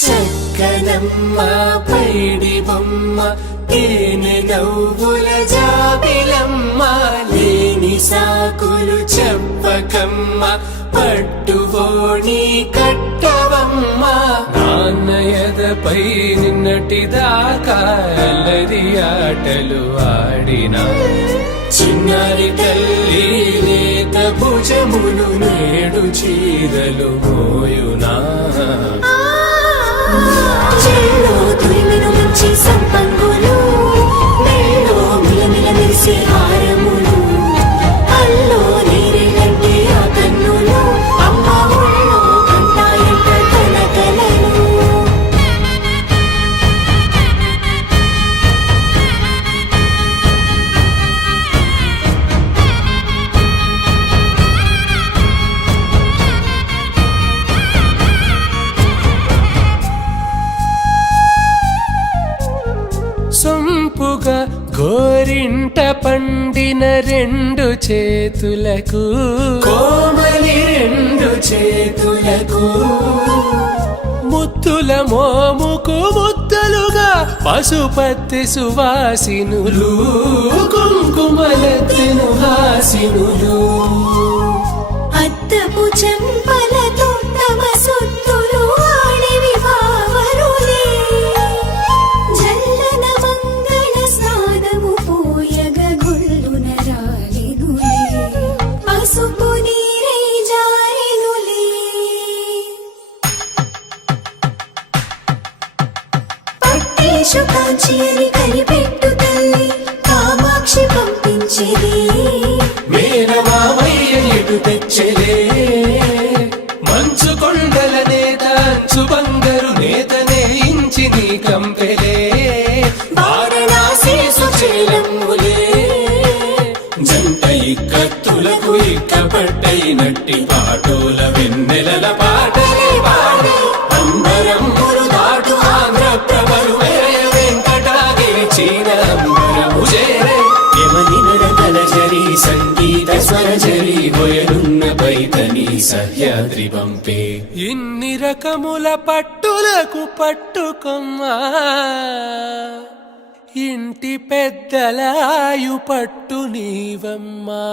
చక్కనమ్మ పైడి బొమ్మ తేనె నవ్వుల జాబిలమ్మ లేని సాకులు చెప్పకమ్మ పట్టువోణి కట్టవమ్మ నాన్నయదపై నిన్నటిదాకా అల్లరి ఆటలు ఆడినా చిన్నారి తల్లి లేత భుజములు నేడు చీరలు మోయునా చెల్లో తురిమిన మంచి సంపంగులు మెల్లో మిలమిల మెరిసే హారములు అల్లో నీరేలంటే ఆ కన్నులు అమ్మ ఒళ్ళో కంటాయంట తన కలలు సొంపుగా గోరింట పండిన రెండు చేతులకు కోమలి రెండు చేతులకు ముత్తుల మోముకు ముద్దలుగా పశుపతి సువాసినులు కుంకుమలెత్తెను హాసినులు అద్దపు చెంపలతో తమ సొత్తులు ఆడివి వావరులే జల్లన మంగళ స్నానము పోయగ గొల్లున రాలినులే పసుపు నీరై జారినులే పట్టేషు కాంచి అని కనిపెట్టు తల్లి కామాక్షి పంపించేది మేనమామయ్య ఎటు తెచ్చలే మంచు కొండల నేత అంచు బంగారు నేతనే ఇంచి నీ కంపెలే వారణాసి సుచేలమ్ములే జంట ఇక్కత్తులకు ఇక్కపట్టైనట్టి పాటోల వెన్నెలల పాటలే పాడే అంబరమ్ములు దాటు ఆంధ్ర ప్రభలు వెంకటాగిరి చీన అంబరము చేరే యమని నడకల జరి సంగీత స్వరజరి హొయలున్న పైతని సహ్యాద్రి పంపే ఇన్ని రకముల పట్టులకు పట్టుకొమ్మా ఇంటి పెద్దలాయు పట్టు నీవమ్మా